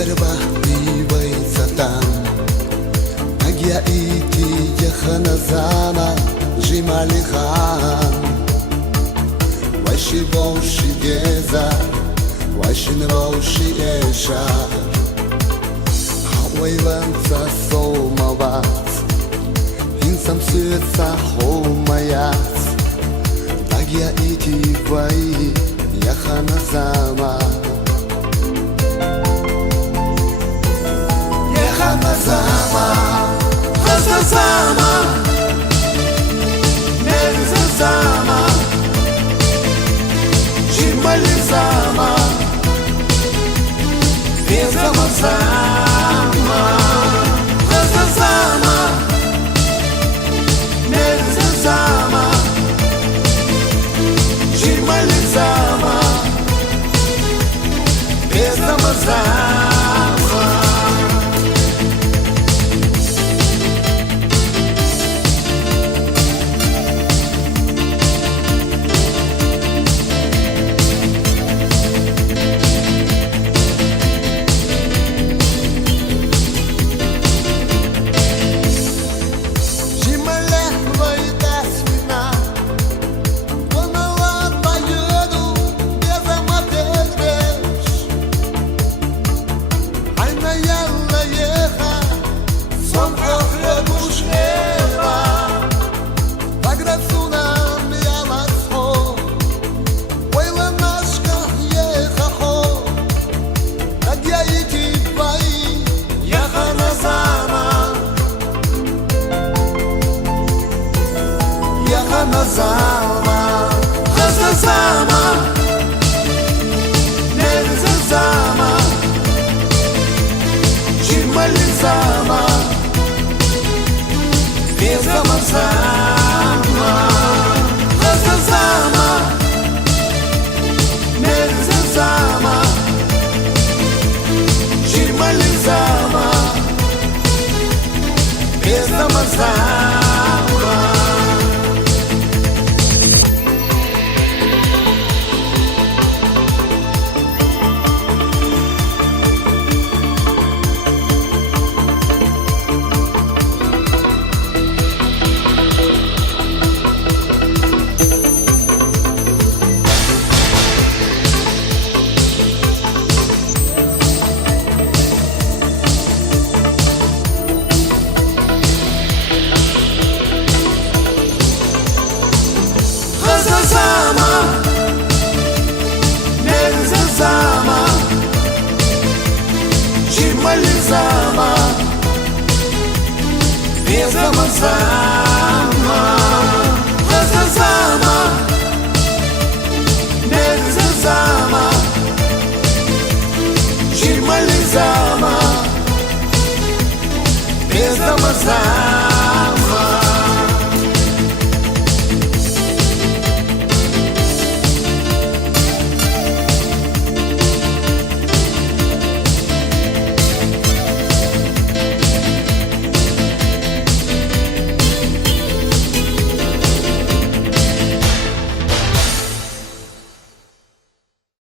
Garba pivai satan Agia iti yakhana zama Jimali khan Washi boshi geza Washin roshi esha Hawailan sa somavat Hinsam syet sa homayat Agia iti vai yakhana zama Zama, Haza Zama, Merza Zama, Jimali Zama, Bezama Zama, Haza Zama, Merza Zama, Jimali Zama, Bezama Zama. Zama, Haza Zama, Merza Zama, Jimali Zama, Bezama Zama, Haza Zama, Merza Zama, Jimali Zama, Bezama Zama. Zama, Merza Zama, Jimali Zama, Bezama Zama, Haza Zama, Merza Zama, Jimali Zama, Bezama Zama.